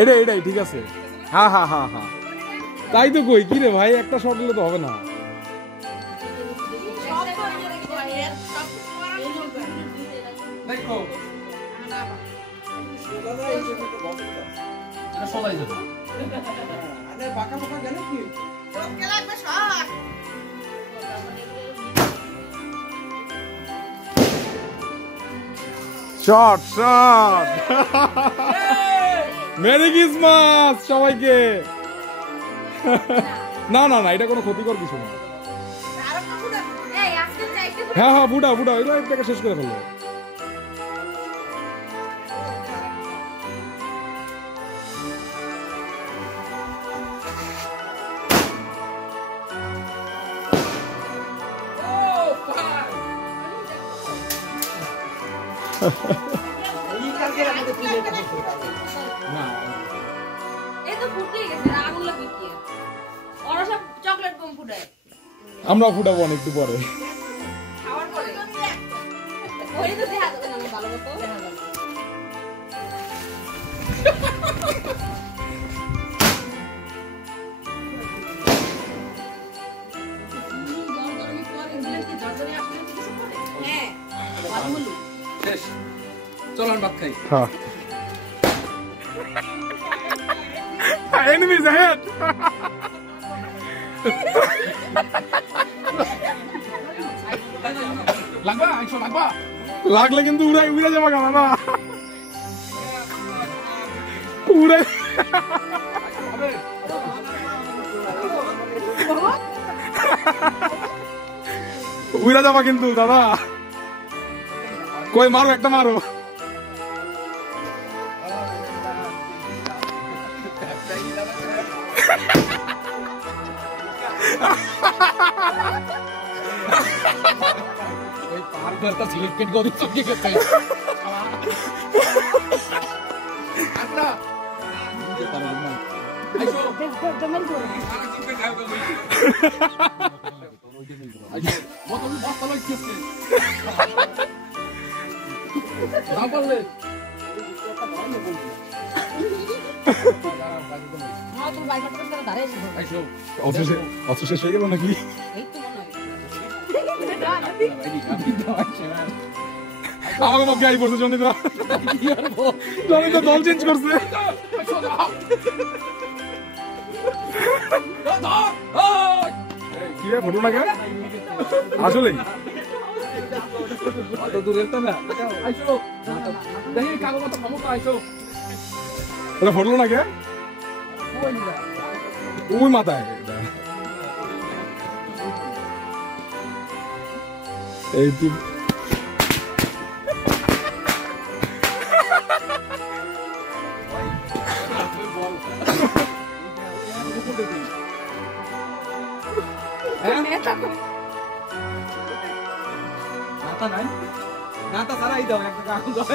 এটাই ঠিক আছে। হ্যাঁ হ্যাঁ হ্যাঁ হ্যাঁ, তাই তো কই। কি রে ভাই, একটা শট নিলে তো হবে না। শট শট, মেরি ক্রিসমাস সবাইকে। না না না, এটা কোনো ক্ষতিকর কিছু না। হ্যাঁ হ্যাঁ, বুড়া বুড়া এগুলো এটাকে শেষ করে ফেললো। আমরা ফুটাবো একটু পরে। চলুন ভাত খাই। হ্যাঁ, enemies ahead. লাগবা আইসো লাগবা, লাগলে কিন্তু উড়াই উড়ে যাবা কেন না, উড়ে উড়ে যাবা কিন্তু দাদা। কই মারো, একটা মারো। সিলেক্টেড করে চুকি করতে আচ্ছা আইসো আইসো মত বস্তা লাগছে না বললে অত শেষ হয়ে গেল নাকি? আমাকে মত গাড়ি পড়ছে জনিতা, জনিতা দল চেঞ্জ করছে। কি রে ফটো না কেন আসলে অত দূরের তো না। আইসো দেখি কাগজ মতো ক্ষমতা আইসো। এটা ফটো না কে ওই মাথায় এই তুই নাতা সারাই দাও একটা কাগজ দাও।